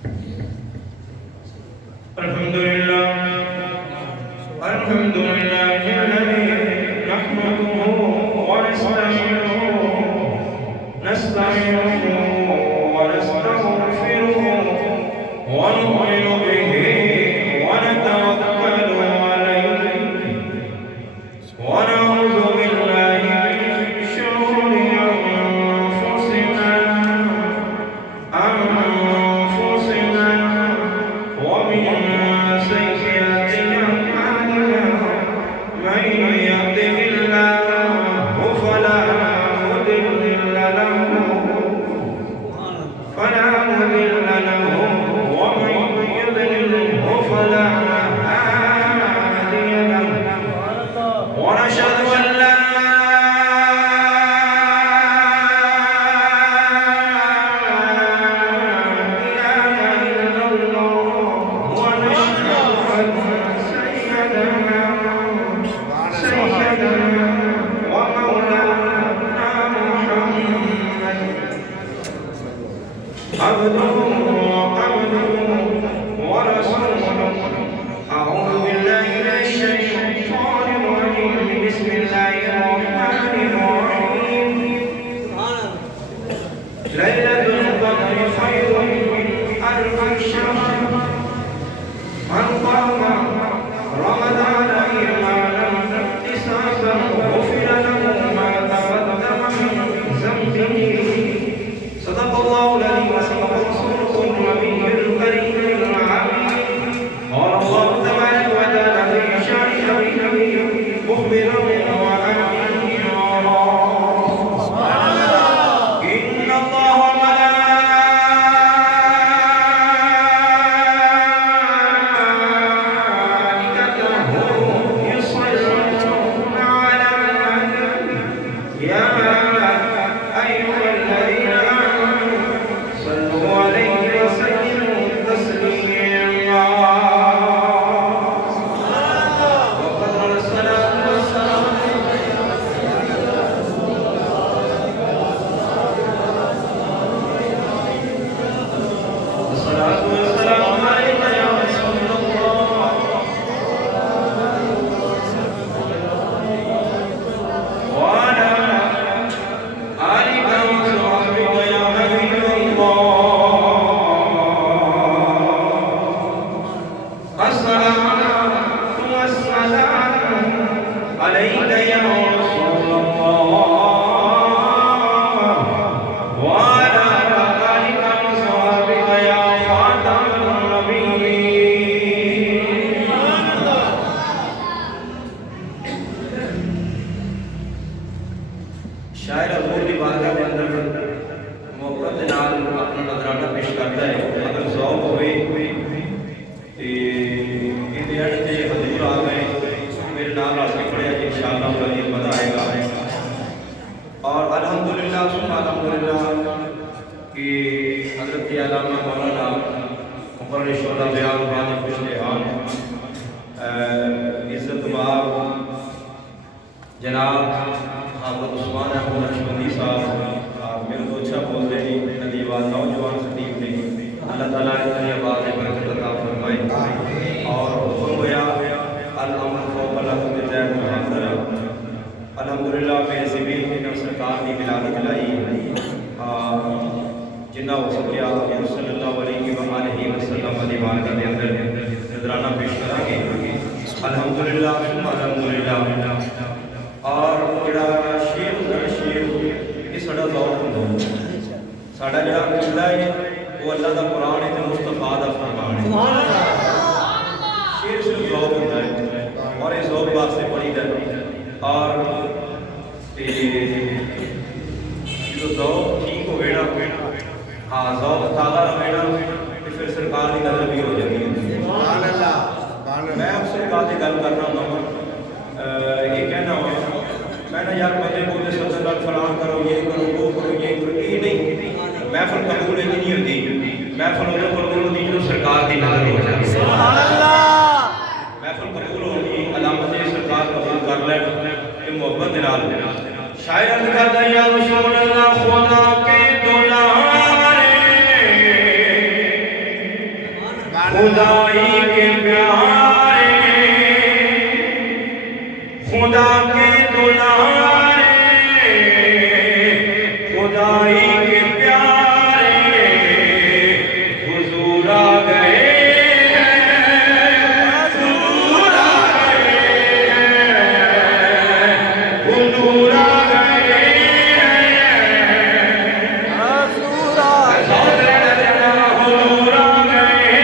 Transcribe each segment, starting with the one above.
الحمد لله الذي نحمده ونستعينه ونستغفره ونؤمن به ونتوكل عليه ونعوذ بالله من شرور أنفسنا ومن سيئات أعمالنا من يهده الله فلا مضل له ومن يضلله فلا هادي له ونشهد أن لا إله إلا الله ونشهد أن سيدنا ومولانا محمد عبده ورسوله. أعوذ بالله من الشيطان الرجيم. بسم الله الرحمن الرحيم. ليلة القدر خير من ألف شهر. من قام رمضان إيمانا واحتسابا غفر له ما تقدم من ذنبه. صدق الله العلي وصدق رسوله النبي الكريم العميد. قال الله تبارك وتعالى في شأن نبيه مخبرا وأميرا. إن الله وملائكته يصلون على النبي. يا أيها الذين آمنوا صلوا عليه وسلموا تسليما. وقد الصلاة والسلام عليك يا رسول الله وعلى آلك وصحبك يا حبيب الله. الصلاة والسلام عليك يا رسول الله وعلى آلك وصحبك يا خاتم النبيين. شاعر حضور کی بارگاہ کے اندر محبت نال اپنا نظرانہ پیش کرتا ہے. اگر ذوق ہوئے کہ حضور آ گئے میرے نام آ کے پڑھے انشاءاللہ مزہ آئے گا. اور الحمدللہ ثم الحمدللہ کہ حضرت علامہ مولانا مقرر شعلہ بیان بانی خوش نحان عزت مآب جناب حافظ عثمان احمد نقشبندی صاحب میرے کو اچھا بولتے ہیں ندیوان نوجوان خطیب نے. اللہ تعالیٰ اتنی آباد برکت عطا فرمائے. اور حکم ہوا الامر فوق الحمد محمد. الحمدللہ میرے سے بھی سرکار کی ولادت لائی جنہ ہو سکیا حضور صلی اللہ علیہ وآلہ وسلم علیہ وآلہ کے اندر نذرانہ پیش کریں گے. الحمدللہ ثم الحمدللہ. اور جڑا شیر یہ ساڈا ذوق ہوندا ہے. ساڈا جڑا عقیدہ ہے وہ اللہ دا قرآن ہے تے مصطفیٰ دا فرمان ہے. شیر صرف ذوق ہوندا ہے اور اس ذوق واسطے پڑھی دا. اور جو ذوق ٹھیک ہوئے نا ہاں ذوق تازہ رہے نا تو پھر سرکار کی نظر بھی ہو جاتی ہے. میں اب سرکار کی گل کرنا ہوں یہ کہنا ہوں میں نے یار بندے بولتے سب سے فلان کرو یہ کرو وہ کرو یہ کرو یہ نہیں. محفل قبول نہیں ہوتی. محفل ادھر قبول ہوتی جو سرکار کی نظر ہو جاتی ہے. محفل قبول ہوتی علامت سرکار قبول کر لیں کہ محبت نال. شاعر عرض کرتا ہے یا رسول اللہ خدا کے دلارے خدائی کے پیارے خدا کے دلارے خدائی کے پیارے حضور آ گئے حضور آ گئے حضور آ گئے حضور آ گئے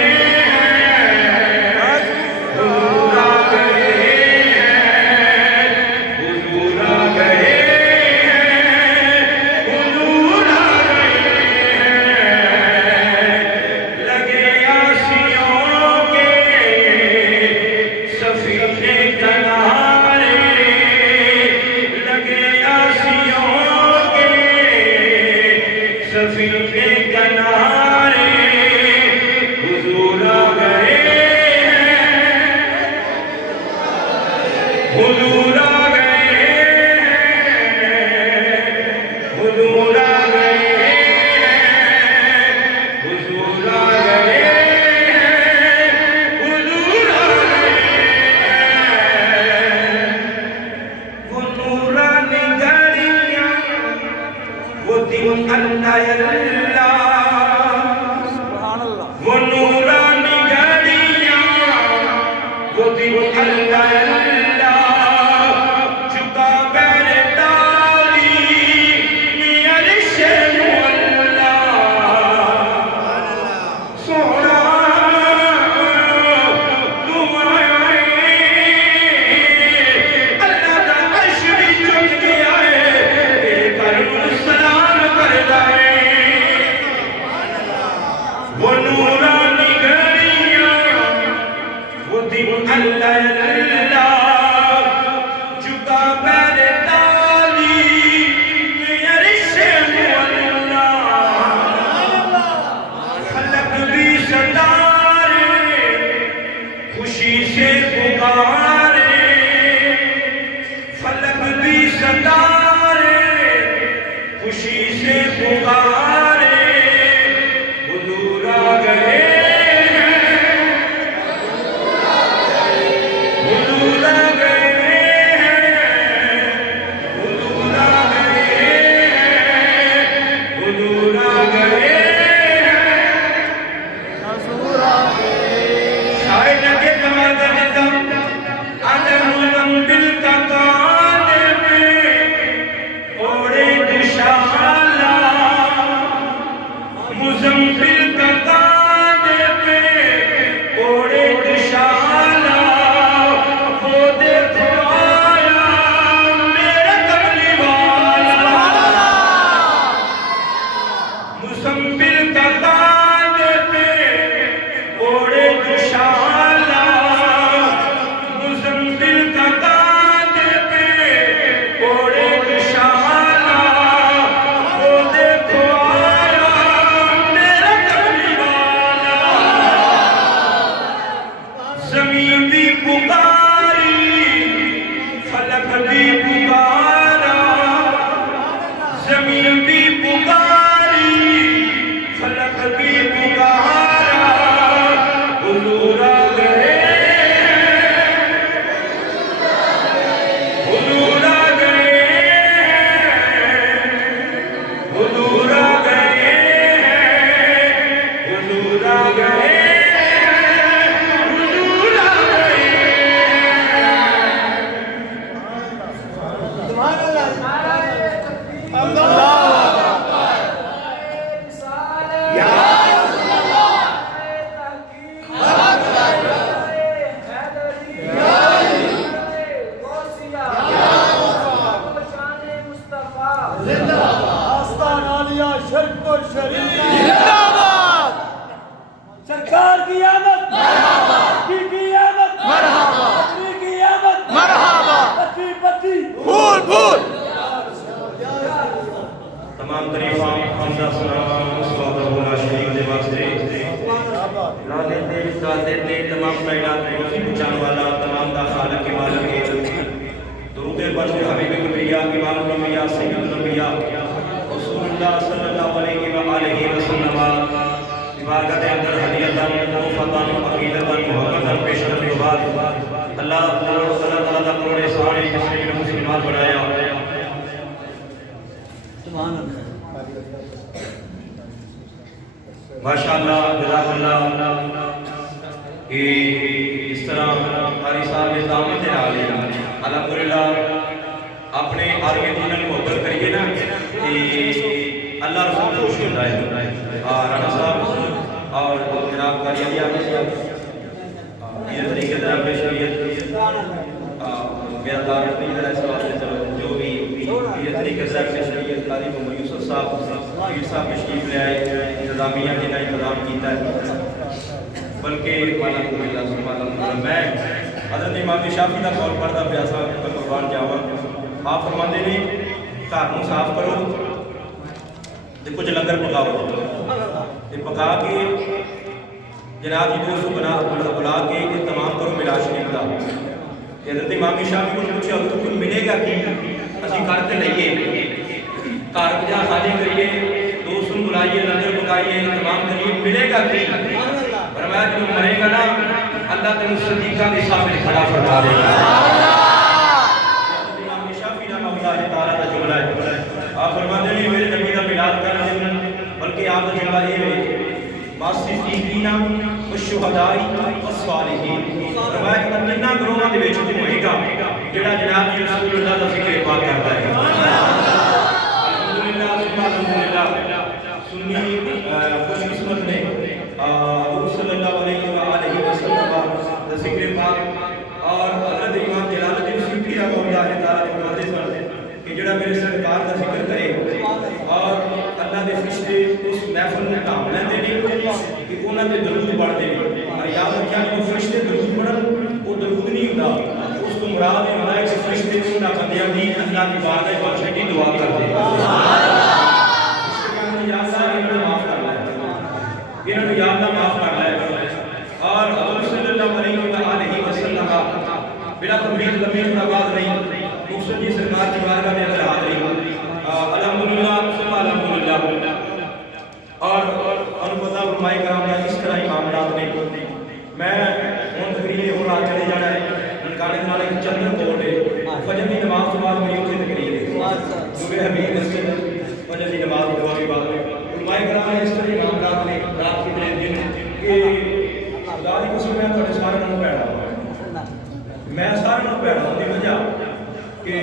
سرکار کی آمد مرحبا، کی آمد مرحبا، پتری کی آمد مرحبا، پتی پتی بھول بھول تمام طریقہ حمدہ سلام صلوات اللہ شریف دے واسطے لا دے تمام کائنات میں روزی پہنچانے والا تمام دا خالق کے مالک ہے درود پر حبیب کبریا امام الانبیاء سید الانبیاء رسول اللہ صلی اللہ علیہ وآلہ وسلم بارگاہ دے اندر ہدیہ فتن عقیدتاً محبتاً پیشرفت کے بعد اللہ تعالیٰ کا کروڑ احسان ہے جس نے ہمیں مسلمان بنایا. ماشاءاللہ جزاک اللہ کہ اس طرح قاری صاحب نے دعوت دے رہا لیا. الحمدللہ اپنے عالم دین کو محبت کریے نا کہ اللہ رسول خوش ہوتا ہے. رانا صاحب اور جناب قاری علی احمد صاحب یہ طریقے طرح پیش ہوئی میرا دار نہیں ہے اس واسطے جو بھی یہ طریقے سے پیش ہوئی ہے. قاری محمد یوسف صاحب پیر صاحب تشریف لے آئے انتظامیہ نے انتظام کیتا ہے. بلکہ الحمدللہ میں حضرت امام شافعی کا قول پڑھتا پیاسا قربان جاواں. آپ فرماندے نے گھر نوں صاف کرو تے کچھ لنگر پکاؤ تے پکا کے جناب جی دوست بلا کے اہتمام کرو میلاد شریف کا. حضرت امام شافعی کو پوچھا تو کچھ ملے گا کہ اسی کر تے لئیے گھر جا خالی کریے دوست بلائیے لنگر پکائیے اہتمام کریے ملے گا کہ فرمایا جو مرے گا نا اللہ تینوں صدیقہ کے صف میں کھڑا فرما دے گا. امام شافعی رحمہ اللہ تعالیٰ کا جملہ ہے. آپ فرماتے ہیں میرے نبی کا میلاد کر بلکہ آپ کا جملہ یہ ہے والصدیقین والشہداء والصالحین. فرمایا کہ جنہ گروہاں دے وچ ہوئے گا جڑا جناب جی رسول اللہ دا ذکر پاک کرتا ہے. الحمدللہ الحمدللہ سنی خوش قسمت نے حضور صلی اللہ علیہ وآلہ وسلم کا ذکر پاک اور حضرت امام جلال الدین سیوطی رحمہ اللہ تعالیٰ فرماتے ہیں کہ جڑا میرے سرکار کا ذکر کرے اور اللہ دے فرشتے اس محفل میں کام لیندے نے کہ انہاں تے درود پڑھتے ہیں. اور یاد رکھیا جو فرشتے درود پڑھن وہ درود نہیں ہوندا اس کو مراد یہ ہوتا ہے کہ فرشتے انہاں بندیاں دی اللہ کی بارگاہ وچ دی دعا کرتے ہیں. انہوں نے یا اللہ معاف کر لائے اور حضور صلی اللہ علیہ وآلہ وسلم کا بلا تمہید لمین آواز نہیں مقصد جی سرکار کی بارگاہ میں اثر حاضری الحمدللہ ثم الحمدللہ. اور انپتہ فرمائے کرام نے اس طرح ہی معاملات نے میں ان تقریر ہو رہا چلے جانا ہے ننکانے کے نال ایک چندر کوٹ ہے فجر کی نماز کے بعد میری اتنی تقریر ہے صبح حبیب مسجد فجر کی نماز کے بعد علماء کرام نے اس طرح معاملات نے رات کی دن کہ خدا کی قسم میں تھوڑے سارے نوں پیڑا میں سارے نوں پیڑا دی وجہ کہ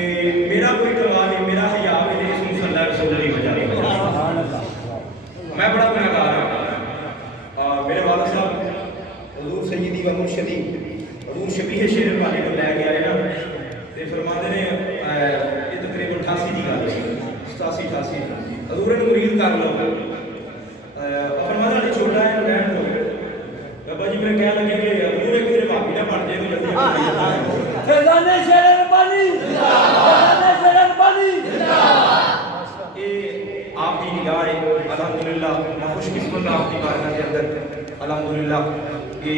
میرا کوئی کروا نہیں میرا حیا ہے اس صلی اللہ علیہ وسلم کی وجہ نہیں. میں بڑا گناہگار ہوں. میرے والد صاحب حضور سیدی و مرشدی حضور شبیہ شیر البانی کو لے کے آئے نا تے فرماتے نے یہ تقریباً 88 کی گل 87 88 حضور نے مرید کر لو فرمایا نہیں چھوٹا ہے رہن دو. بابا جی میرے کہنے لگے کہ حضور ایک میرے بھابی نہ بن جائے تو جلدی فیضان شیر البانی فیضان شیر البانی. یہ آپ کی نگاہ ہے الحمدللہ میں خوش قسمت آپ کی بارگاہ کے اندر الحمدللہ کہ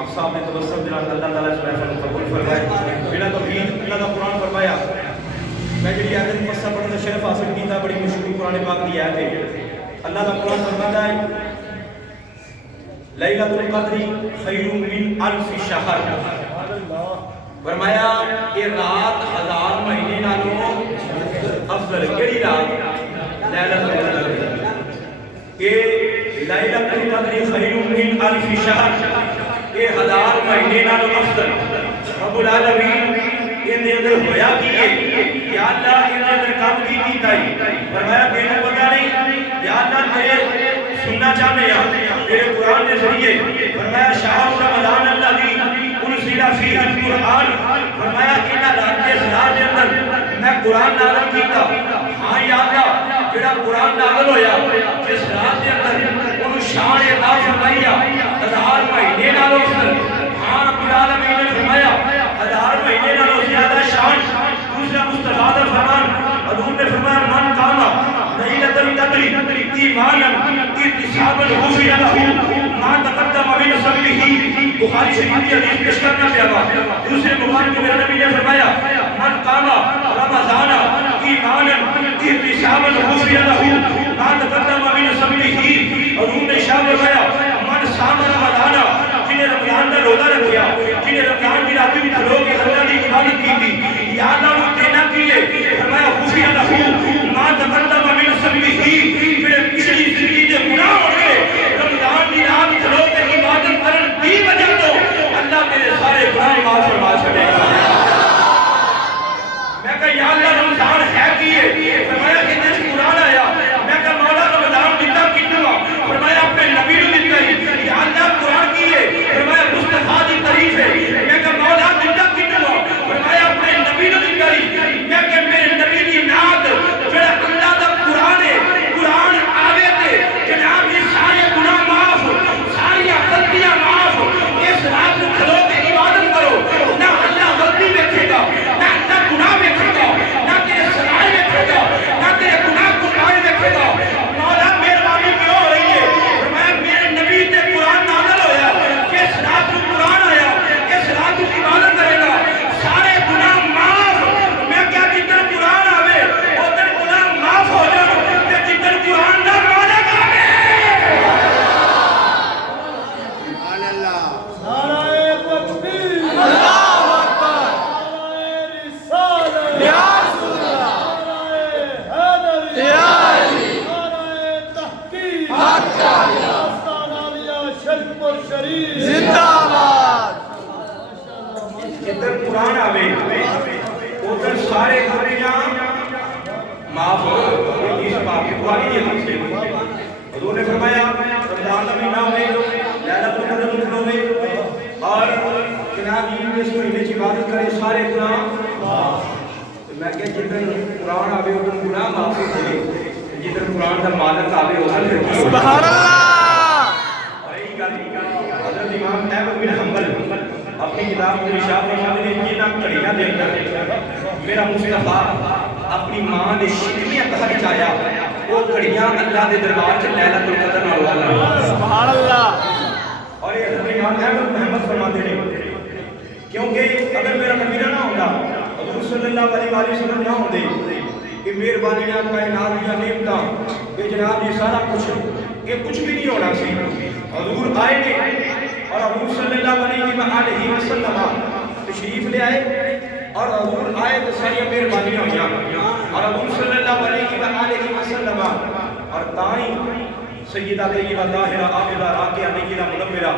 آپ صاحب نے توسل دلال اللہ تعالیٰ اس محفل کو قبول فرمائے. بلا توحید اللہ کا قرآن فرمایا میں جڑی آیت مفصل پڑھنے کا شرف حاصل کیتا بڑی مشہور قرآن پاک کی آیت ہے. اللہ کا قرآن فرماتا ہے لیلۃ القدر خیر من الف شہر. فرمایا یہ رات 1000 مہینے نالوں افضل. کیڑی رات؟ لیلۃ القدر. کہ لیلۃ القدر خیر من الف شہر یہ 1000 مہینے نالوں افضل. رب العالمین ان دے اندر ہویا کی ہے یا اللہ ان دے اندر کام کی کیتا ہے. فرمایا تینوں پتہ نہیں یا اللہ تیرے سننا چاہتے ہیں تیرے قرآن کے ذریعے. فرمایا شہر رمضان الذی انزل فیہ القرآن. فرمایا ان رات کے رات کے اندر میں قرآن نازل کیتا. ہاں یا اللہ جڑا قرآن نازل ہویا جس رات کے اندر انہوں شان عطا فرمایا 1000 مہینے نالوں افضل. ہاں رب العالمین نے فرمایا 1000 مہینے نالوں زیادہ شان. دوسرا مصطفیٰ کا فرمان حضور نے فرمایا من قام لیلۃ القدر ایمانا احتسابا غفر له ما تقدم من ذنبه. بخاری شریف کی حدیث پیش کرنا پیا. دوسرے مبارک میں نبی نے فرمایا من قام رمضان ایمانا احتسابا غفر له ما تقدم من ذنبه. حضور نے ارشاد فرمایا من सामा रमजाना, जिन्हें रमजान का रोजा रखा, जिन्हें रमजान की रात भी खलो के अल्लाह की इबादत की थी, या अल्लाह वो देना किए फरमाया खुशियां लहू मां तकद्दम मिन ज़म्बिही, मेरे पिछली जिंदगी के गुनाह हो गए, रमजान की रात खलो के इबादत करने की वजह तो अल्लाह मेरे सारे गुनाह माफ फरमा छड़ेगा। मैं कहा या अल्लाह रमजान है की है, फरमाया कि जिस कुरान आया, मैं कहा मौला रमजान दिता किन्नू, फरमाया अपने नबी ने दिता ही, या अल्लाह कुरान की है, फरमाया मुस्तफा की तारीफ है, मैं कहा मौला दिता किन्नू, फरमाया अपने नबी ने दिता ही, मैं कहा मेरे नबी की नात जेड़ा अल्लाह दा कुरान है, कुरान आवे ते जनाब ये सारे गुनाह माफ, सारी गलतियां माफ, इस रात को खलो के इबादत करो, ना अल्लाह गलती देखेगा, ना अल्लाह गुनाह देखेगा, ना तेरे सजाए देखेगा, ना तेरे गुनाह को मार देखेगा। मौला मेहरबानी क्यों हो रही है, फरमाया मेरे नबी ते कुरान नाज़िल होया कि इस रात को कुरान आया, इस रात को इबादत करेगा, सारे गुनाह माफ। मैं क्या जिधर कुरान आवे उधर गुनाह माफ हो जाए, ते जिधर कुरान ना मानेगा नाराए तकबीर, अल्लाहु अकबर, नाराए रिसालत, या रसूलल्लाह, नाराए हैदरी, या अली, नाराए तहकीक, आस्ताना शरीफ शरीफ जिंदाबाद। जिधर कुरान आवे उधर सारे गुनाह माफ हो। इस बात की बुखारी की हदीस है, हुजूर ने फरमाया रमजान का महीना होवे, लैलतुल कद्र होवे और जनाब ये इस महीने की इबादत करे, सारे गुनाह माफ। तो मैं कह जिधर कुरान आवे उधर गुनाह माफ होवे, जिधर कुरान का मालिक आवे उधर सुभान अल्लाह। और यही गल हज़रत इमाम अहमद बिन हंबल अपनी किताब में इरशाद फरमाते हैं कि ना घड़ियां दे अंदर मेरा मुस्तफा अपनी मां दे शिकमियां कहा आया, वो घड़ियां अल्लाह के दरबार च लैलतुल कद्र नाल वाला सुभान अल्लाह। और ये हज़रत इमाम अहमद बिन हंबल फरमाते हैं क्योंकि अगर मेरा नबी ना होंदा, हुजूर सल्लल्लाहु अलैहि वसल्लम ना होंदे, ये मेहरबानियां कायनात दी नेमतां, ये जनाब ये सारा कुछ ये कुछ भी नहीं होना सी। हुजूर आए ने और हुजूर सल्लल्लाहु अलैहि वसल्लम तशरीफ ले आए और हुजूर आए तो सारी मेहरबानियां हुई और हुजूर सल्लल्लाहु अलैहि वसल्लम और ताई सय्यदा तय्यबा ताहिरा आबिदा राकिया निकिरा मुनव्विरा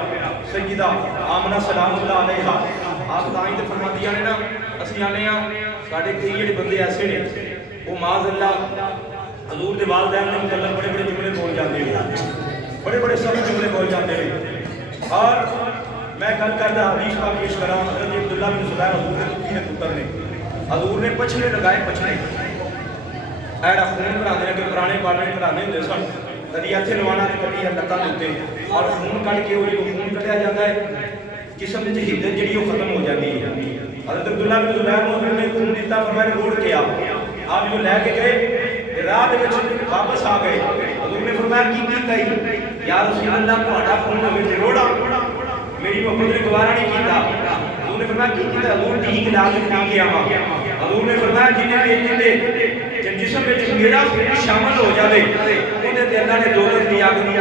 सय्यदा आमना सलामुल्लाह अलैहा आप ताई ते फरमादियां ने ना असि आने आ साडे कई जेडे बंदे ऐसे ने वो माज़अल्लाह हजूर के वालदैन ने मतलब बड़े बड़े जुमले बोल जाते हैं, बड़े बड़े सख्त जुमले बोल जाते हैं। और मैं गल करता हदीस का पेश करा हज़रत अब्दुल्लाह बिन ज़ुबैर हजूर के पुत्र ने, हजूर ने पछले लगाए, पछले ऐड़ा खून भराते हैं कि पुराने पाने भराते होंगे सन, कभी इत्थे लवाना तो कभी लत्तां दे उत्ते और खून कट के वो जो खून कटिया जाता है जिसम की हिद्दत जी खत्म हो जाती है। हज़रत अब्दुल्लाह बिन ज़ुबैर ने खून दिता, फरमाया रोड़ के आप जो लैके गए राह दे विच वापस आ गए, हजूर ने फरमाया की कही या रसूल अल्लाह तुहाडा खून होवे ते रोड़ा मेरी मोहब्बत ने गवारा नहीं कीता। हजूर ने फरमाया की कीता, हजूर दी इलाज पी के आवा। हजूर ने फरमाया जिन्हें भी जिंदे जिसम विच मेरा खून शामिल हो जावे ओदे ते अल्लाह ने दोजख दी आग दी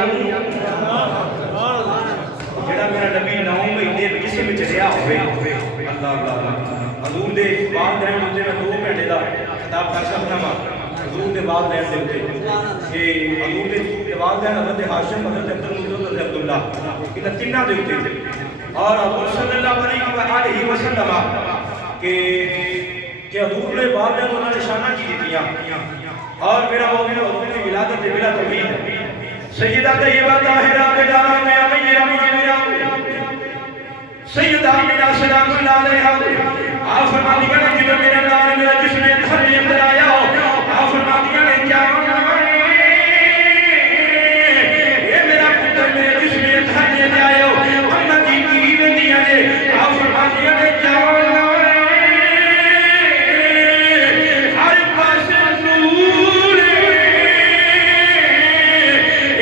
जेड़ा मेरा नबी 9 महीने जिसम विच रहा होवे। अल्लाह अल्लाह हजूर दे वालदैन उत्ते मैं 2 घंटे दा खिताब कर सकदा वां। हजूर दे वालदैन दे उत्ते कि हजूर दे वालदैन हज़रत हाशिम, हज़रत अब्दुल मुत्तलिब, हज़रत अब्दुल्लाह इन्हां तिन्नां दे उत्ते और हजूर सल्लल्लाहु अलैहि वसल्लम के हजूर ने वालदैन उन्होंने निशाना की दित्तियां और मेरा मौलवी हजूर की विलादत ते बिला तौहीद सय्यदा तय्यबा ताहिरा बेदारा में अमीरा मुनव्विरा सय्यदा अमीना सलामुल्लाह अलैहा आप फरमाती हैं कि मेरा नाम मेरा जिसने घर के अंदर आया हो, आप फरमाती हैं क्या ये मेरा पुत्र मेरे जिसने घर के अंदर आया हो, अम्मा जी की वेंदियां ने आप फरमाती हैं क्या हर पास नूर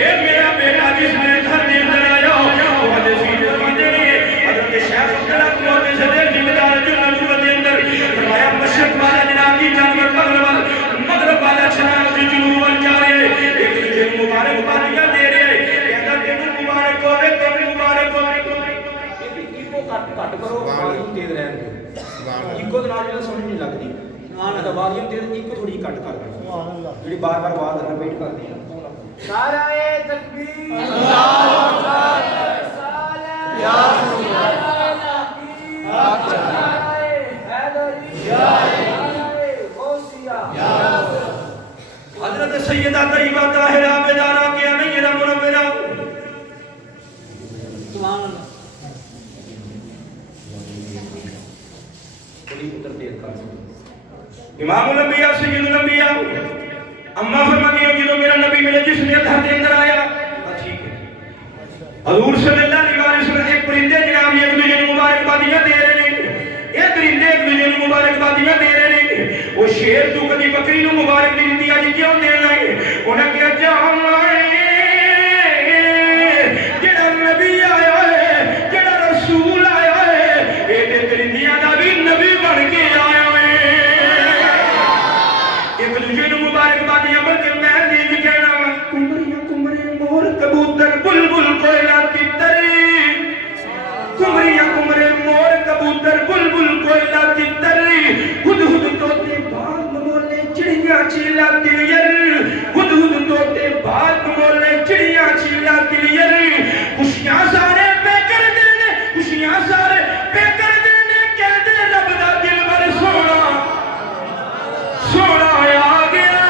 ये मेरा बेटा जिसने घर के अंदर आया हो, वो हदीस फरमाते हैं हज़रत शेख अब्दुल्लाह को से जिम्मेदार जो नबूवत के अंदर फरमाया मशरक वाला जनाब की जानवर मगरब ਘੱਟ ਕਰੋ, ਵਾਲੀਅਮ ਤੇਜ਼ ਰਹਿਣ ਦਿਓ। ਇੱਕੋ ਦੇ ਨਾਲ ਜਿਹੜਾ ਸਮਝ ਨਹੀਂ ਲੱਗਦੀ ਤਾਂ ਵਾਲੀਅਮ ਤੇਜ਼ ਇੱਕੋ ਥੋੜੀ ਜਿਹੀ ਘੱਟ ਕਰ ਦਿਓ, ਜਿਹੜੀ ਬਾਰ-ਬਾਰ ਆਵਾਜ਼ ਰਿਪੀਟ ਕਰਦੀ ਹੈ। नाराए तकबीर अल्लाहु अकबर या रसूल अल्लाह नाराए हैदरी नाराए गौसिया या हजरत सैयदा तय्यबा ताहिरा बेदारा के नैरा मुनव्वरा सुभान अल्लाह बड़ी उतरते हैं। इमामुल अंबिया सय्यदुल अंबिया अम्मा फरमाती है जो मेरा नबी मेरे जिस्म के अंदर अंदर आया, ठीक है, हजूर सल्लल्लाहु अलैहि वसल्लम एक परिंदे जनाब एक दूसरे को मुबारकबादियां दे रहे हैं, ये परिंदे एक दूसरे को मुबारकबादियां दे रहे हैं। वो शेर तू कभी बकरी को मुबारक नहीं दी, आज क्यों देना है? उन्हें क्या जान जेड़ा नबी आया है, जेड़ा रसूल आया है, ये ते परिंदियां दा भी नबी बन के आया है। एक दूसरे को मुबारकबादियां बल्कि मैं दीद कहना कुमरियां कुमरे मोर कबूतर बुलबुल कोयला तितरी, कुमरियां कुमरे मोर कबूतर बुलबुल कोयला तितरी, हुदहुद तोते बाग मोले चिड़ियां चीला तिलियर, हुदहुद तोते बाग मोले चिड़ियां चीला तिलियर। खुशियां सारे पे कर देने, खुशियां सारे पे कर देने, कहते रब दा दिलबर सोना सोना आ गया,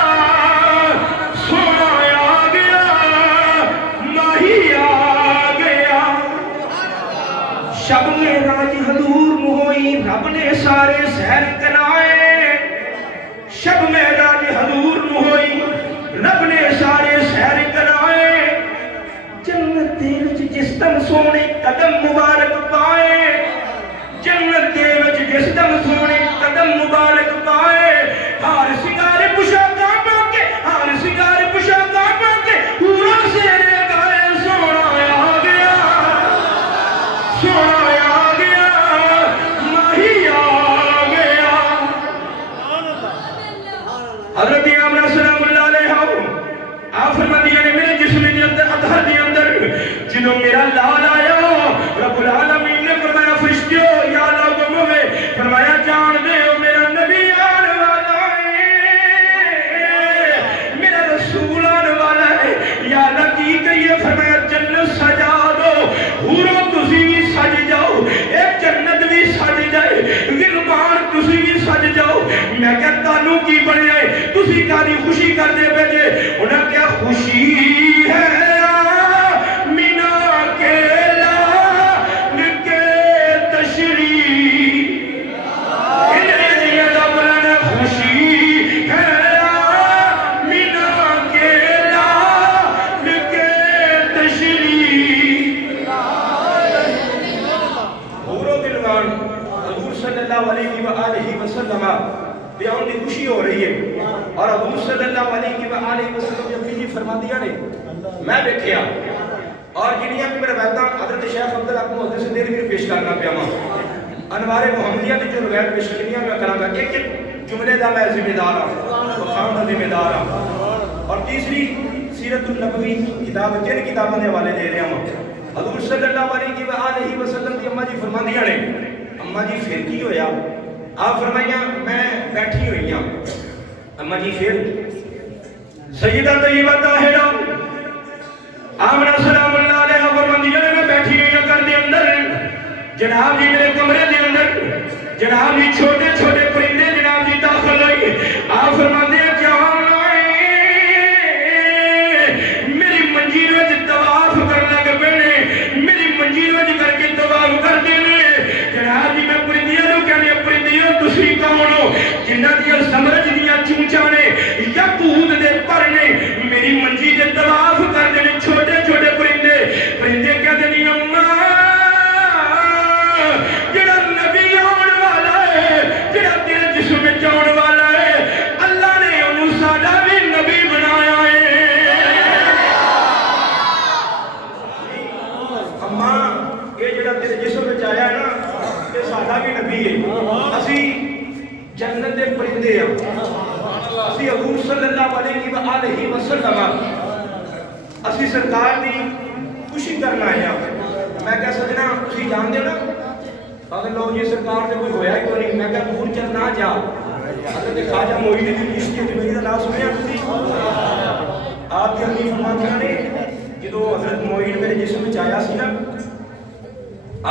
सोना आ गया, माही आ गया। शब में राज हजूर मोई रब ने सारे सैर कराए, शब में राज हजूर मोई रब ने सारे सैर कराए। जन्नत दे विच जिस दम सोने कदम मुबारक पाए, जन्नत दे विच जिस दम सोने कदम मुबारक पाए। हार सिंगारे पुशाकां पाके, हार सिंगारे पुशाकां पाके पूरा शेरे गाए, सोना आ गया, सोना आ गया, माही आ गया। हजरत आमना सलामुल्लाह अलैहा आप फरमादियां ने मेरे जिस्म के अंदर अधर के अंदर ਜਦੋਂ मेरा लाल आया, रब्बुल आलमीन ने फरमाया फरिश्तियों या लोगों में फरमाया जान दे हो मेरा नबी आने वाला है, मेरा रसूल आने वाला है। या अल्लाह की कहिए फरमाया जन्नत सजा दो, हूरों तुसी भी सज जाओ, एक जन्नत भी सज जाए, गिलमान तुसी भी सज जाओ। मैं क्या तानू की बने आए, तुसी कादी खुशी करते पे जे? उन्हें क्या खुशी है मीना के लाल के तशरी, खुशी है मीना के लाल के तशरी। हूरों गिलमान हजूर सल्लल्लाहु अलैहि वसल्लम ब्याह की खुशी हो रही है, और हजूर सल्लल्लाहु अलैहि वसल्लम जब भी फरमा दिया ने मैं देखिया, और जिन्नियां भी मेरे वैदा हजरत शेख अब्दुल हक मुहद्दिस से देर भी पेश करना पिया वा अनवारे मुहम्मदिया की जो रवायत पेश किनियां मैं करांगा, एक एक जुमले का मैं जिम्मेदार हां, वखान का जिम्मेदार हां। और तीसरी सीरतुल नबवी किताब जिन किताबों के हवाले दे रहा हूं, हजूर सल्लल्लाहु अलैहि वसल्लम की अम्मा जी फरमांदियां ने, अम्मा जी फिर की होया? आप फरमाइया मैं बैठी हुई हां। अम्मा जी फिर सैयदा तय्यबा ताहिरा आमना सलामुल्लाह अलैहा फरमांदियां ने मैं बैठी हुई हां घर दे अंदर, जनाब जी मेरे कमरे दे अंदर जनाब जी छोटे छोटे परिंदे जनाब जी दाखिल हुए। आप फरमाते हैं क्या मेरी मंजिल में तवाफ करने लग पे, मेरी मंजिल में करके तवाफ करते हैं। जनाब जी मैं परिंदियों को कहने परिंदियों तुसी कौन हो जिन्हां दी समरज दियां चूंचां ने या भूत दे पर ने मेरी मंजिल दे तवाफ करते हैं छोटे छोटे परिंदे। परिंदे कहते नहीं अम्मा जेड़ा नबी आने वाला है, जेड़ा तेरे जिस्म में आने वाला है, अल्लाह ने उन्हें साडा भी नबी बनाया है। अम्मा ये जेड़ा तेरे जिस्म में आया है ना, ये साडा भी नबी है। असी जन्नत दे परिंदे हां, असी हजूर सल्लल्लाहु अलैहि वसल्लम असी सरकार दी खुशी करना आए हां। मैं क्या सजना तुसीं जानदे हो ना اگر لو جی سرکار سے کوئی ہویا ہی کوئی نہیں، میں کہا دور چل نہ جا حضرت خواجہ معین الدین چشتی اجمیری کا نام سنیا تسی؟ آپ کی امی فرماتی نے جدو حضرت معین میرے جسم میں آیا سی نا،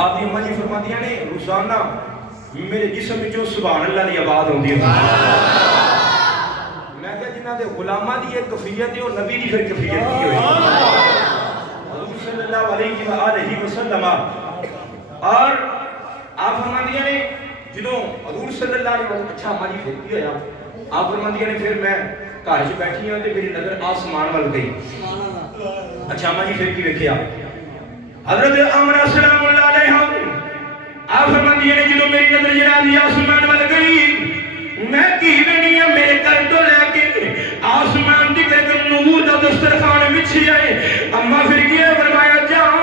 آپ کی اما جی فرماتی نے روزانہ میرے جسم میں جو سبحان اللہ کی آواز ہوتی ہے، میں کہا جنہ دے غلامہ دی ایک کفیت ہے اور نبی دی پھر کفیت کی ہوئی حضور صلی اللہ علیہ وآلہ وسلم۔ اور آپ فرماندیاں نے جدوں حضور صلی اللہ علیہ وسلم اچھا اما جی پھر کی ہویا، آپ فرماندیاں نے پھر میں گھر چ بیٹھی ہوں تے میری نظر آسمان وال گئی، اچھا اما جی پھر کی ویکھیا حضرت آمنہ سلام اللہ علیہ آپ فرماندیاں نے جدوں میری نظر جناب آسمان وال گئی، میں کی وینی ہوں میرے گھر تو لے کے آسمان دی ایک نور دا دسترخوان وچھی آئے، اما پھر کی فرمایا جاؤ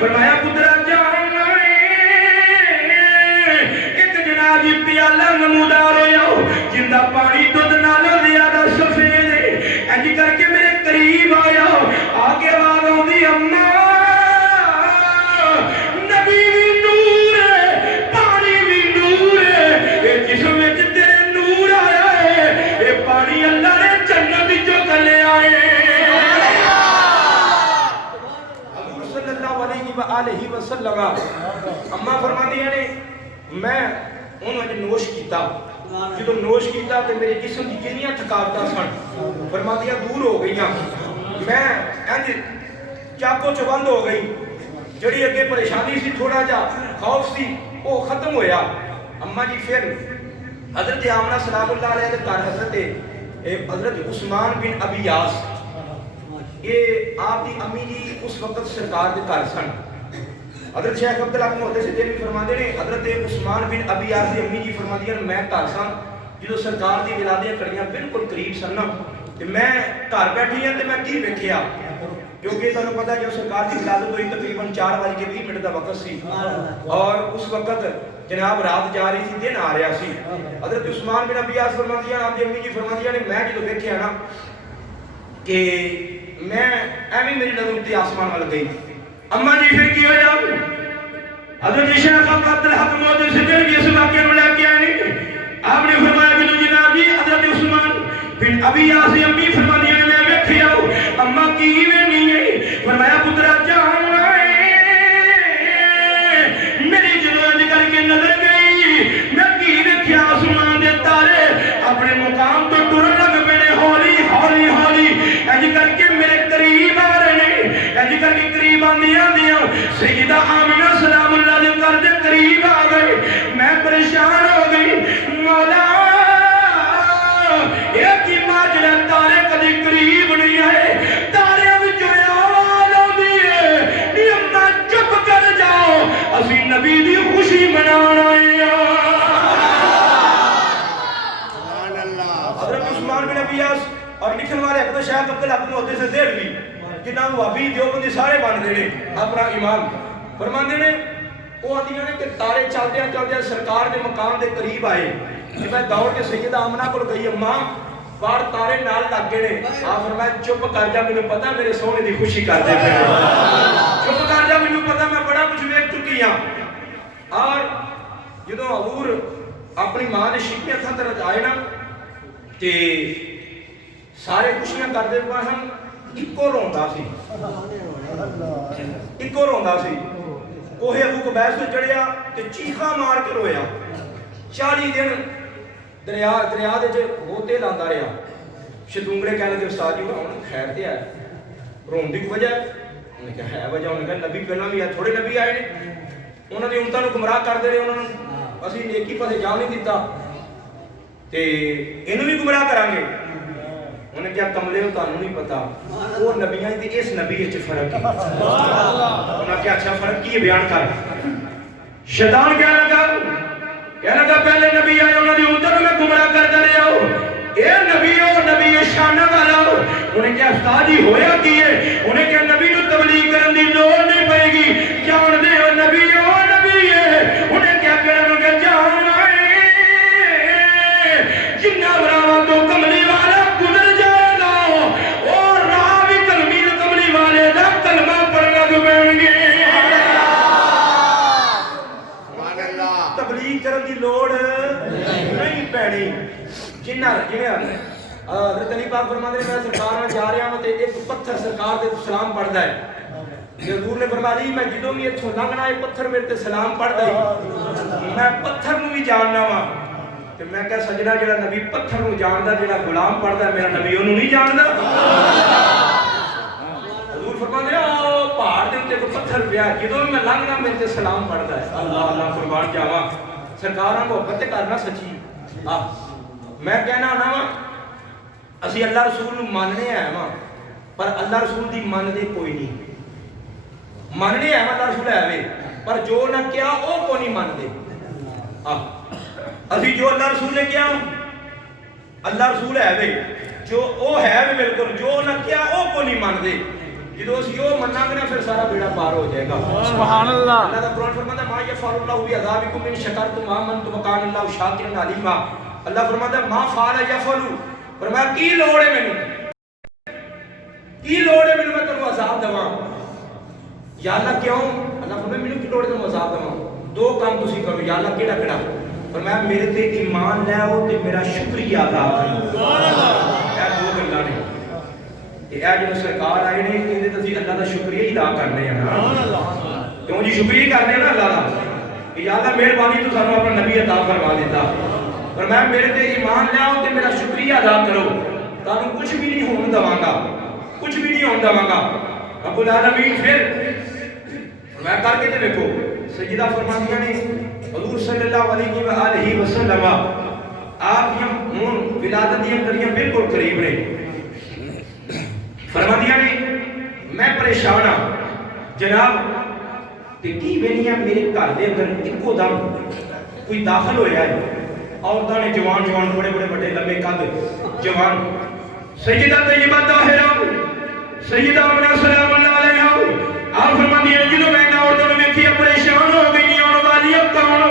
فرمایا پترا جان ایک جناب جی پیالہ نمودار ہویا جندہ پانی دودھ نالوں زیادہ سفید ہے، انج کر کے میرے قریب آیا، آگے آواز آؤندی اما نبی بھی نور ہے پانی بھی نور ہے، اے جسم میں تیرے نور آیا ہے، اے پانی اللہ نے جنت جو کلے آئے۔ علیہ وسلم اما فرماندی نے میں انہوں نے نوش کیتا، جدو نوش کیتا تے میرے جسم کی جنیاں تھکاوٹاں سن فرماندیاں دور ہو گئیاں، میں انج چاکو چبند ہو گئی، جڑی اگے پریشانی سی تھوڑا جا خوف سی وہ ختم ہویا۔ اما جی پھر حضرت آمنہ سلام اللہ علیہ کے گھر حضرت عثمان بن ابی یاس، یہ آپ کی امی جی اس وقت سرکار کے گھر سن۔ حضرت شیخ عبداللہ بن محدث دہلوی فرماندے نے حضرت عثمان بن ابی یاس دی امی جی فرماندی ہیں میں گھر سا جدو سرکار دی ولادتیں کڑیاں بالکل قریب سن تے میں گھر بیٹھی ہوں تے میں کی ویکھیا کیونکہ تانوں پتہ جو سرکار دی ولادت ہوئی تقریباً 4:20 دا وقت سی اور اس وقت جناب رات جا رہی سی دن آ رہا سی۔ حضرت عثمان بن ابی یاس فرماندی ہیں آپ دی امی جی فرماندی ہیں میں جدو ویکھیا نا کہ میں ایویں میری نظر تے آسمان وال گئی، اما جی پھر کی ہویا حضرت شیخ عبدالحق محدث دہلوی اس واقعے کو لے کے آئے، آپ نے فرمایا کہ جناب جی حضرت عثمان بن ابی یاس دی امی فرماندی ہیں میں ویکھیا اما کی وینی ہے، فرمایا پترا جان میری جدوں کر کے نظر گئی میں کی ویکھیا آسمان دے تارے اپنے مقام تو ٹرن لگ پے نے ہولی ہولی ہولی انج کر کے میرے قریب آ رہے نے، انج کر کے قریب آندیاں سیدہ آمنہ سلام اللہ دے گھر دے قریب वाबी देवबंदी सारे बनते हैं अपना ईमान फरमाते हैं। वो आदियां ने कि तारे चलदे चलदे सरकार के मकान के करीब आए कि मैं दौड़ के सैयदा आमना को गई, अम्मा बाहर तारे नाल लग गए ने। आ फरमाया चुप कर जा, मैनू पता मेरे सोने की खुशी करते पे, चुप कर जा, मैनू पता मैं बड़ा कुछ वेख चुकी हाँ। और जो हजूर अपनी मां के शिकवे हथां तरफ आए ना ते सारे खुशियां करते पे हैं, इको रोंदा सी, इको रोंदा सी। कोहे अबू कबैस से चढ़िया ते चीखा मार के रोया। 40 दिन दरिया दे होते लांदा रहा। शतूंगड़े कह लगे उस्ताद जी हुण खैर ते है, रोन की वजह? उन्हें कहा है वजह। उन्हें कहा नबी पहला भी है, थोड़े नबी आए ने, उन्होंने उम्मतां नूं गुमराह करते रहे, उन्होंने असीं नेकी पासे जाण नहीं दिता ते इहनूं भी गुमराह करांगे। उन्हें क्या कमले हो तुहानूं नहीं पता वो नबियां ते इस नबी विच फर्क है। उन्हें क्या अच्छा फर्क की बयान कर। शैतान क्या लगा पहले नबी आए उन्होंने उम्मत में गुमराह करता रहा हो, ये नबी शाना वाला हो। उन्हें क्या उस्ताद जी होया की है? उन्हें क्या नबी नूं तबलीग करन दी लोड़ नहीं पेगी, जानदे हो नबी है। उन्हें क्या कहना कि जान जिन्ना बरावा तो कमली वाला गुजर जाएगा और राह भी कमली वाले दा कलमा पढ़ना तो पैणगे। तबलीग करन दी लोड़ नहीं पैनी। जिन्ना जिवें हज़रत अली पाक फरमाते हैं मैं सरकार नाल जा रहा हां ते एक पत्थर सरकार दे सलाम पढ़दा है। हजूर ने फरमाया मैं जदों भी इत्थों लंघना है पत्थर मेरे ते सलाम पढ़दा है, मैं पत्थर नूं भी जानना वा। ते मैं क्या सजना जिहड़ा नबी पत्थर नूं जानदा, जिहड़ा गुलाम पढ़दा मेरा नबी ओनूं नहीं जानदा। हजूर फरमाते हैं ओ पहाड़ दे उत्ते कोई पत्थर पिया, जदों भी मैं लंघना मेरे ते सलाम पढ़दा है। अल्लाह अल्लाह कुर्बान जावा। सरकारां मुहब्बत करना सच्ची मैं कहना ना वा असीं अल्लाह रसूल नूं मनने आए वां, पर अल्लाह रसूल दी मनदे कोई नहीं। मनने आए अल्लाह रसूल है वे, पर जो ना क्या वो को नहीं मनदे। असीं जो अल्लाह रसूल ने क्या अल्लाह रसूल है वे, जो वो है वे बिल्कुल, जो ना क्या वो को नहीं मनदे। जो असीं वो मनांगे ना फिर सारा बेड़ा पार हो जाएगा। सुभान अल्लाह। अल्लाह दा कुरान फरमाता मा यफअलुल्लाहु बिअज़ाबिकुम इन शकरतुम व आमनतुम व काना अल्लाहु शाकिरन अलीमा। अल्लाह फरमाता मा फ़अल यफअलु, फरमाया की लोड़ है मैनू, की लोड़ है मैनू मैं तेनू अज़ाब देवां। या अल्लाह क्यों? अल्लाह फरमाया मैनू की लोड़ है तेनू अज़ाब देवां? दो काम तुसीं करो। या अल्लाह केड़ा केड़ा? फरमाया मेरे ते ईमान लाओ ते मेरा शुक्रिया अदा करो। सुभान अल्लाह। ये दो गल्लां ने ते ए जो सरकार आए ने इहदे ते असीं अल्लाह दा शुक्रिया ही अदा करने आ ना। सुभान अल्लाह। क्यों जी शुक्रिया करने ना अल्लाह दा कि या अल्लाह मेहरबानी तू सानू अपना नबी अता फरमा देता। फरमाया मेरे ते ईमान लाओ ते मेरा शुक्रिया अदा करो, तानू कुछ भी नहीं होने देवांगा, कुछ भी नहीं होने देवांगा। रब्बुल आलमीन फिर मैं करके ते देखो सैयदा फरमादियां ने हजूर सल्लल्लाहु अलैहि वसल्लम आप दियां हुण विलादत दियां करियां बिल्कुल करीब ने। फरमादियां ने मैं परेशान हां जनाब ते की वेलियां मेरे घर दे अंदर इक्को दम कोई दाखिल होया है। औरतां ने जवान जवान बड़े बड़े बड़े लंबे कद जवान सैयदा तैयबा ताहिरा सैयदा आमना सलामुल्लाह अलैहा आप फरमादियां ਜਦੋਂ मैं औरतों ने देखी परेशान हो गई और वाली अब कौन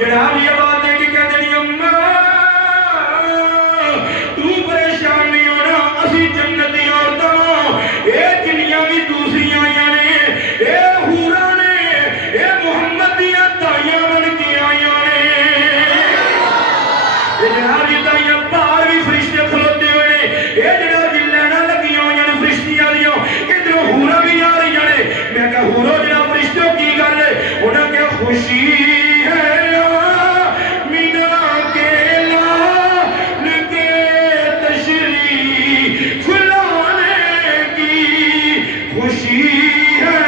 जनाब ये बात है कि कहते नहीं अम्मा तू परेशान नहीं होना, असी जन्नती औरतां ये जिन्नियां भी दूसरियां आईयां ने ये हूरा ने ये मुहम्मद दियां ताइयां बन के आईयां ने। ये जनाब जी ताइयां बाहर भी फरिश्ते खलोते हुए ने, ये जनाब जी लैना लगियां होईयां ने फरिश्तियां दियां, इधरों हूरा भी आ रही ने। मैं क्या हूरो जनाब फरिश्तों की गल है? उन्हें क्या खुशी है मीना के लाल के तशरीफ लाने की खुशी है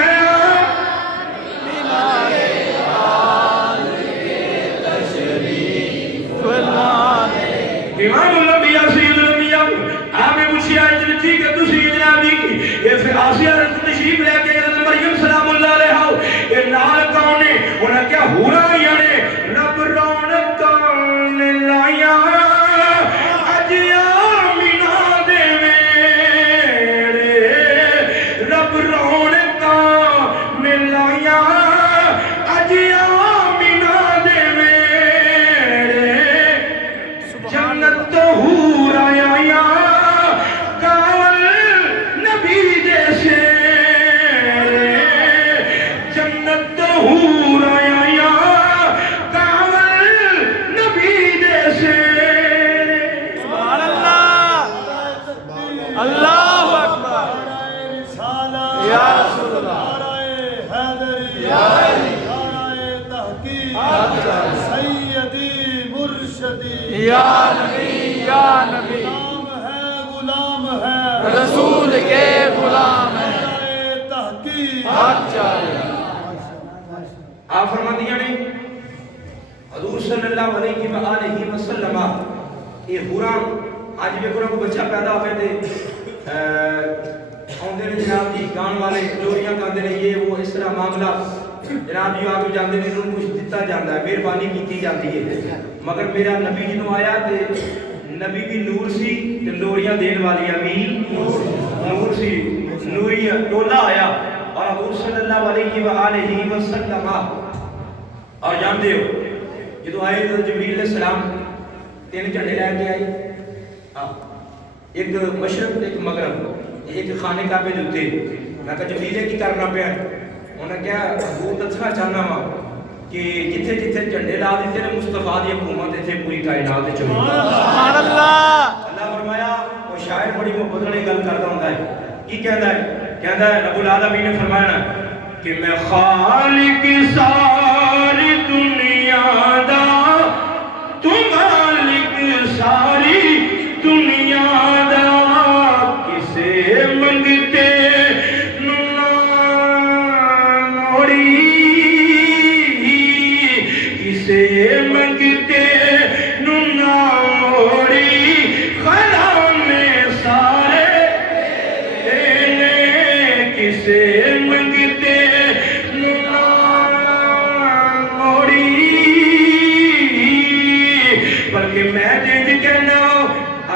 मीना के लाल के तशरीफ लाने। इमामुल अंबिया सैयदुल अंबिया आपने पूछा इतनी ठीक है तुसी जनाब जी ये फिर आसिया तशरीफ लेके मरियम सलामुल्लाह अलैहा ये नाल कौन है? उन्हें क्या हूरा हूर आया कावल नबी दे से सुभान अल्लाह अल्लाहु अकबर या रसूल अल्लाह या सैयदी मुर्शदी या नबी गुलाम है रसूल के गुलाम है तहकीक आप फरमादियां ने हजूर सल्लल्लाहु अलैहि वसल्लम ये हुरा आज भी को बच्चा पैदा होवे ते आउंदे ने जनाब जी गान वाले लोरियां गांदे ने ये वो इस तरह मामला जनाब जी आप जानते ने इन्होंने कुछ दिता जाता है मेहरबानी की जाती है मगर मेरा नबी जी आया ते नबी भी नूर सी ते लोरियां देने वाली अमीन नूर सी नूरी टोला आया और हजूर सल्लल्लाहु अलैहि वसल्लम और जानते हो जो आए तो जबरील अलैहिस्सलाम तीन झंडे लैके आए एक मशरक एक मगरब एक खाने काबे दे उत्ते मैं कहा जबरील की करना पिया उन्हें क्या हजूर दसना चाहना वा कि जिथे जिथे झंडे ला दिते ने मुस्तफा दी हुकूमत इथे पूरी कायनात च चली सुभान अल्लाह अल्लाह फरमाया वो शायर बड़ी मोहब्बत नाल गल करदा हुंदा है की कहंदा है रब्बुल आलमीन ने फरमाया ना कि मैं खालिक सारी दुनिया दा तू मालिक सारी दुनिया दा किसे मंगते ना मोड़ी किसे मंगते ना मोड़ी खला में सारे देने किसे मंगते ना मोड़ी बल्कि मैं जिंद कहना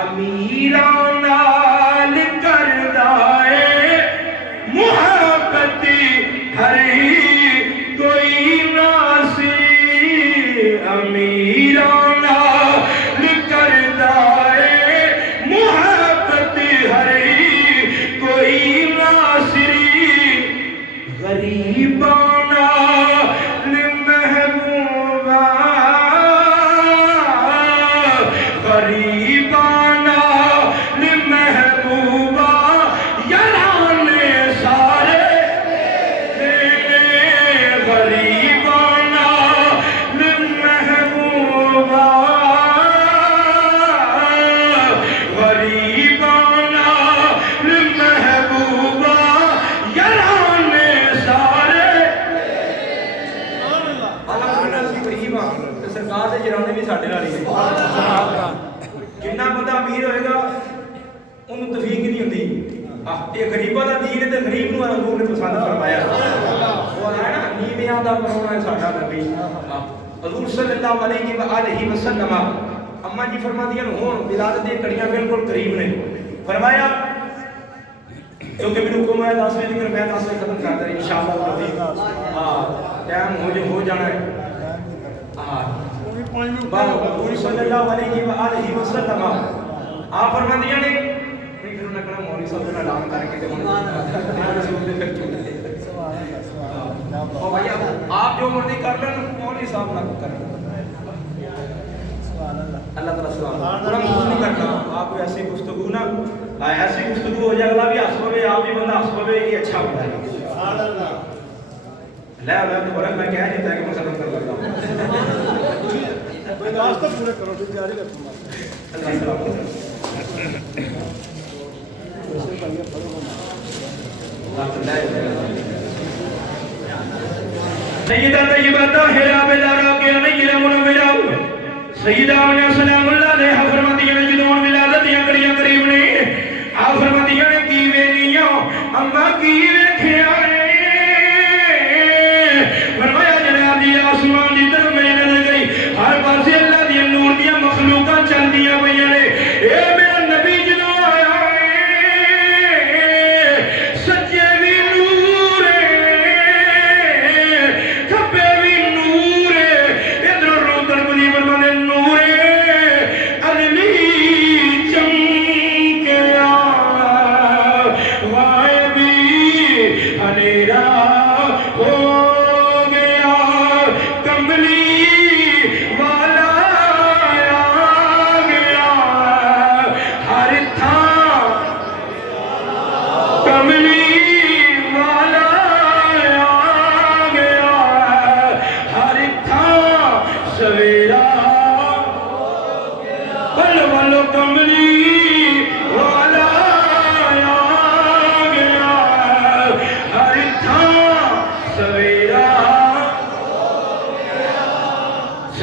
अमीरा नाल करदा है मुहब्बत हर कोई नासी अमीरा नाल करदा है मुहब्बत हर कोई नासरी गरीबाना महबूबा गरीबाना महबूबा याराने सारे गरीबाना महबूबा गरीबाना महबूबा याराने सारे सरकार के जराने भी साढ़े नाल ही ने जिन्ना बंदा अमीर होएगा उन्होंने तफीक नहीं होती ये गरीबा का दीन है तो गरीब नूं हजूर ने पसंद फरमाया वो है ना नीवियां दा परौना है साडा नबी हजूर सल्लल्लाहु अलैहि वसल्लम अम्मा जी फरमादियां हुण विलादत दी कड़ियां बिल्कुल करीब ने फरमाया क्योंकि मेरे हुक्म है 10 बजे तक मैं 10 बजे खत्म कर देना इंशाअल्लाह हां टाइम हो जाना है हां हजूर सल्लल्लाहु अलैहि वसल्लम आप फरमादियां ने फिर उन्होंने कहा मौलवी साहब ने ऐलान करके ते रसूल ने फिर चुन ले और भाई आप जो मर्जी कर लें मौलवी साहब ना करें अल्लाह ताला सलाम पूरा कुछ नहीं करना आप कोई ऐसी गुफ्तगू ना ऐसी गुफ्तगू हो जाए अगला भी हंस पवे आप भी बंदा हंस पवे ये अच्छा होता है सुभान अल्लाह ले मैं तो मैं कह नहीं था कि मैं खत्म कर लगा भाई आज तक पूरे करो तो जारी रखो अल्लाह सलाम सैयदा तय्यबा ताहिरा बिलारा के नय्यरा मुनव्वरा सैयदा ने सलामुल्लाह अलैहा फरमादियां ने जदों विलादत दी कड़ियां करीब ने आ फरमादियां ने की वेलियां अम्मा की वेखिया फरमाया जनाब जी आसमान दी तरफ मेरी नजर गई हर पासे अल्लाह दी नूर दी मखलूकां चलदियां पईयां ने ए मेरा नबी जदों आया सच्चे भी नूर खब्बे भी नूर इधरों रोतन बनी बरमाने नूर अगली चमके वाए भी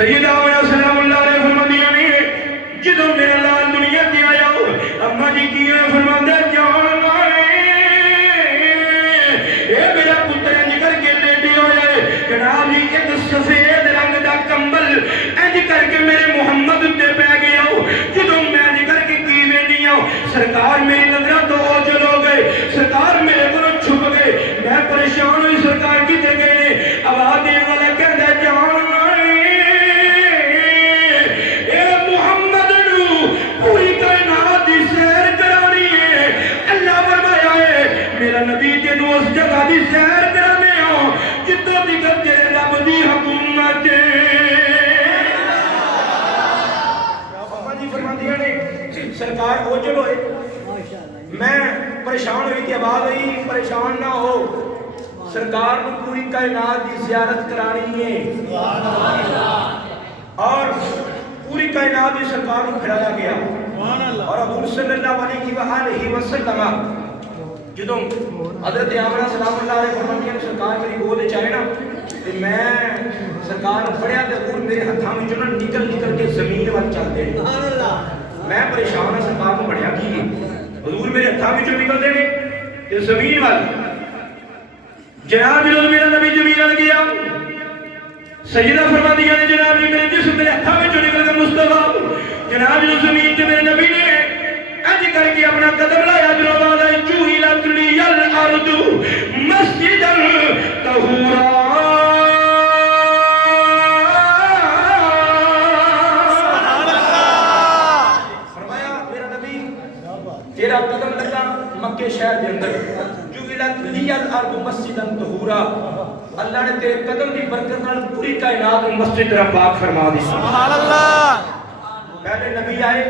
سیدہ آمنہ سلام اللہ علیہ فرماندیاں نے جدوں میرا لال دنیا تے آیا اما جی کیاں فرماندے جان آئے اے میرا پتر انج کر کے لیٹے ہوئے جناب جی ایک سفید رنگ دا کمبل انج کر کے میرے محمد تے پہ گیا جدوں میں انج کر کے کی وینی ہوں سرکار میری نظروں تو اوجھل ہو گئے سرکار میرے کو چھپ گئے میں پریشان ہوئی سرکار کدھر گئے نے آواز دینے والا کہندا جان پوری کائنات دی سیر کرانی ہے اللہ فرمایا ہے میرا نبی تینوں اس جگہ دی سیر کرانے ہو جتوں دی تیرے رب دی حکومت بابا جی فرماندیاں نے سرکار اوجھل ہوئے میں پریشان ہوئی تھی آواز ہوئی پریشان نہ ہو سرکار کو پوری کائنات دی زیارت کرانی ہے اور پوری کائنات کی سرکار کو کھڑایا گیا اور حضور صلی اللہ علیہ وآلہ وسلم جدوں حضرت آمنہ سلام اللہ علیہ فرماندیاں سرکار میری گود وچ آئے نا تے میں سرکار نوں پڑھیا تے حضور میرے ہتھاں وچوں نا نکل کے زمین ول چلدے نے میں پریشان ہاں سرکار نوں پڑھیا کی حضور میرے ہتھاں وچوں نکلدے نے تے زمین ول جناب جدوں میرا نبی زمین ول گیا سیدہ فرماندیاں نے جناب جی میرے جسم میرے ہتھاں وچوں نکل کے مصطفیٰ جناب جو زمین تے میرے نبی نے انج کر کے اپنا قدم لایا جو بعد ہے جوہلت لی الارض مسجدا طہورا سبحان اللہ فرمایا میرا نبی تیرا قدم لگا مکے شہر دے اندر جوہلت لی الارض مسجدا طہورا اللہ نے تیرے قدم دی برکت نال پوری کائنات کو مسجد رب پاک فرما دی سبحان اللہ پہلے نبی آئے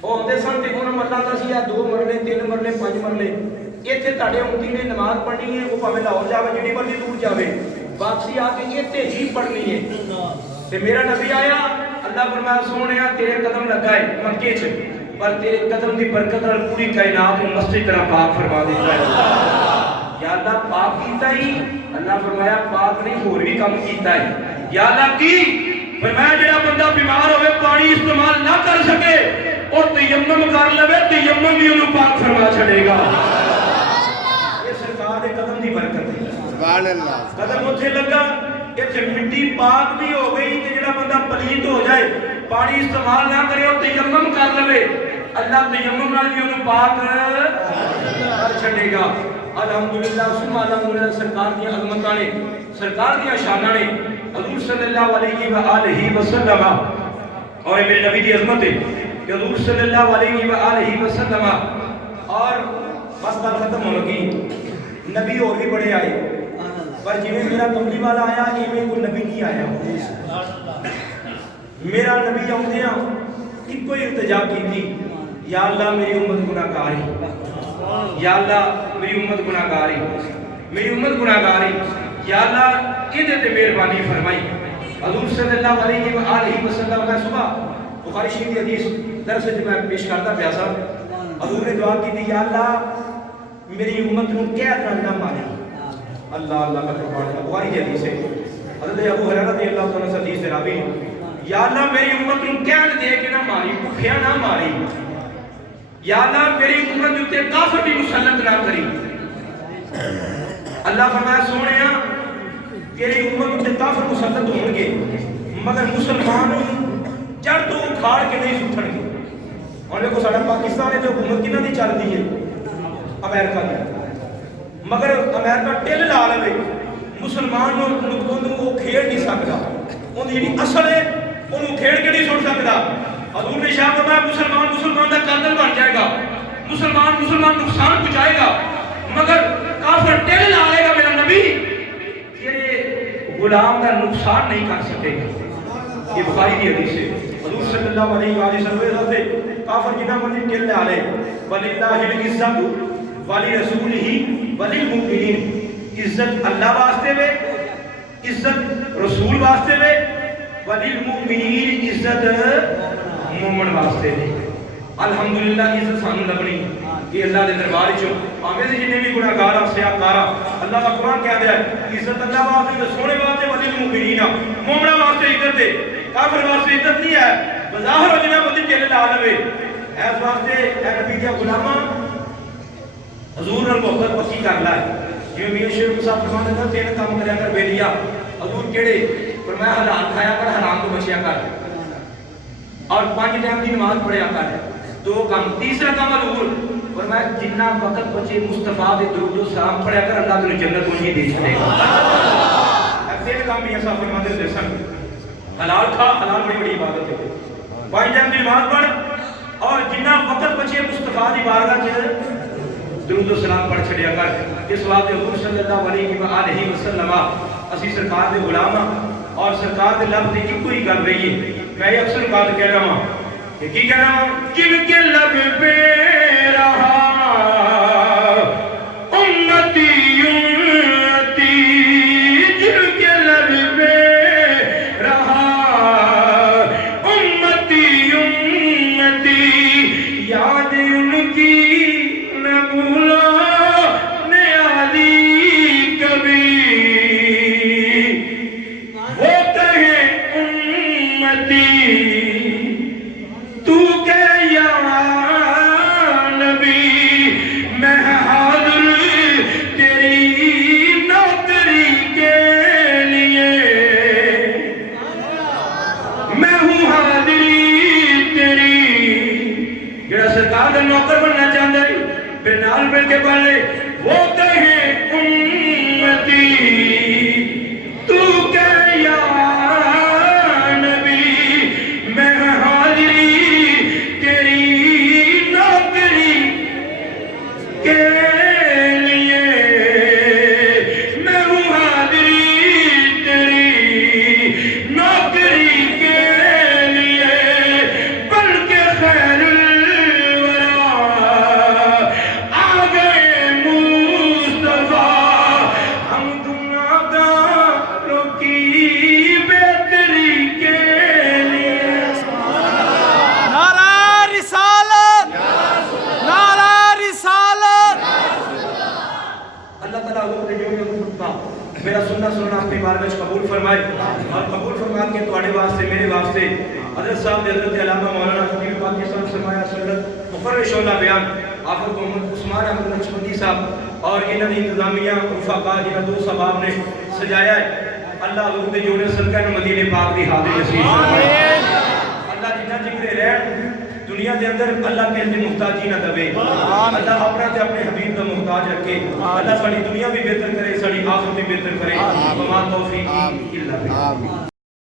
وہ ہوندے سن تے انہاں مرلہ دا سی 2 مرلے 3 مرلے 5 مرلے ایتھے تہاڈے امتی نے نماز پڑھنی ہے وہ بھاویں لاہور جاوے جڑی مرضی دور جاوے واپسی آ کے ایتھے ہی پڑھنی ہے تے میرا نبی آیا اللہ فرمایا سونیا تیرے قدم لگائے مکے چ پر تیرے قدم دی برکت نال پوری کائنات کو مسجد رب پاک فرما دیتا ہے یا اللہ پاک کیتا ہی اللہ فرمایا پاک نہیں اور بھی کام کیتا ہے یا اللہ کی فرمایا جڑا بندہ بیمار ہوئے پانی استعمال نہ کر سکے اور تیمم کر لوے تیمم بھی انہوں پاک فرما چھڑے گا یہ سرکار دے قدم دی برکت ہے سبحان اللہ قدم اتھے لگا ایتھے مٹی پاک بھی ہو گئی کہ جڑا بندہ پلیت ہو جائے پانی استعمال نہ کرے اور تیمم کر لوے اللہ تیمم نال بھی انہوں پاک کر چھڑے گا الحمدللہ ثم الحمدللہ سرکار دی عظمتاں نے سرکار دی شاناں نے حضور صلی اللہ علیہ وآلہ وسلم اور میرے نبی دی عظمت ہے کہ حضور صلی اللہ علیہ وآلہ وسلم اور بس بات ختم ہو لگی نبی اور بھی بڑے آئے پر جویں میرا کملی والا آیا ایویں کوئی نبی نہیں آیا میرا نبی آؤندیاں ایک کوئی التجا کی تھی یا اللہ میری امت گناہگار ہے یا اللہ میری امت گناہگار ہے میری امت گناہگار ہے یا اللہ ادھے تے مہربانی فرمائی حضور صلی اللہ علیہ وآلہ وسلم میں صبح بخاری شریف کی حدیث درس وچ میں پیش کرتا پیا سا حضور نے دعا کی تھی یا اللہ میری امت نوں قید نہ مارے اللہ اللہ کا فرمان ہے بخاری کی حدیث ہے حضرت ابو ہریرہ رضی اللہ تعالی عنہ حدیث ہے راوی یا اللہ میری امت نوں قید دے کے نہ ماری بھوکھیا نہ ماری یا اللہ میری امت تے کافر بھی مسلط نہ کری اللہ فرمایا سونیا تیری امت تے کافر مسلط ہون گے مگر مسلمان جڑ تو اکھاڑ کے نہیں سٹھن گے اور دیکھو ساڈا پاکستان ہے تے حکومت کنا دی چلدی ہے امریکہ دی مگر امریکہ ٹل لا لے مسلمان نوں وہ کھیڑ نہیں سکدا اون جڑی اصل ہے اونوں کھیڑ کے نہیں سن سکدا حضور نے شاہ فرمایا مسلمان دا قاتل بن جائے گا مسلمان نقصان پہنچائے گا مگر کافر ٹل لا لے گا میرا نبی تیرے غلام کا نقصان نہیں کر سکے گا یہ بخاری کی حدیث ہے حضور صلی اللہ علیہ وآلہ وسلم سے کافر جنہ مرضی ٹل لا لے وللہ العزت ولرسولہ وللمؤمنین عزت اللہ واسطے میں عزت رسول واسطے میں وللمؤمنین عزت مومن واسطے میں الحمدللہ عزت سانو لبنی کہ اللہ دے دربار وچ ہمیں سے جنہیں بھی گناہگار ہیں سیاہکار اللہ کا قرآن کہہ دیا ہے عزت اللہ واسطے سونے واسطے ولی المؤمنین مومنہ واسطے عزت ہے کافر واسطے عزت نہیں ہے بظاہر ہو جنہ بدی چلے لعالم ہے اس واسطے اے نبی دیا غلامہ حضور نال محبت پکی کر لائے جو میاں شیخ صاحب فرماتے ہیں تین کام کریا کر بیلیا حضور کیڑے فرمایا حلال کھایا کر حرام تو بچیا کر اور 5 ٹائم کی نماز پڑھیا کر 2 کام تیسرا کام حضور فرمایا جنہ وقت بچے مصطفیٰ دے درود و سلام پڑھیا کر اللہ تجھے جنت میں دے چھڑے گا تین کام میاں صاحب فرماتے ہیں سن حلال کھا حلال بڑی بڑی عبادت ہے 5 ٹائم کی نماز پڑھ اور جنہ وقت بچے مصطفیٰ دی بارگاہ چ درود و سلام پڑھ چھڑیا کر اس واسطے حضور صلی اللہ علیہ وسلم اسی سرکار دے غلام اور سرکار دے لب تے ایک ہی گل رہی ہے میں اکثر بات کہہ رہا ہوں کہ کی کہہ رہا ہوں جن کے لب پہ رہا امتی امتی جن کے لب پہ رہا امتی امتی یاد ان کی نہ بھولا نوکر بننا چاہتا ہے پھر نال مل کے پڑھے وہ کہیں امتی تو کہ یا نبی میں حاضری تیری نوکری کے لیے میں ہوں حاضری تیری نوکری کے لیے بلکہ خیر میرا سننا سننا اپنی بارگاہ قبول فرمائے اور قبول فرما کے تواڈے واسطے میرے واسطے حضرت صاحب حضرت علامہ مولانا خطیب پاکستان سرمایہ سرت مقرر شعلہ بیان حافظ محمد عثمان احمد نقشبندی صاحب اور انہاں دی انتظامیہ رفقا جنہاں دو صحابہ نے سجایا ہے اللہ حضور دے جوڑے صدقہ مدینے پاک دی حاضری نصیب فرمائے اللہ جنہ جکرے رہن دنیا دے اندر اللہ کے اندر محتاجی نہ دبے اللہ اپنا تے اپنے حبیب کا محتاج رکھے اللہ ساری دنیا بھی بہتر کرے ساری آخرت بھی بہتر کرے وما توفیقی الا باللہ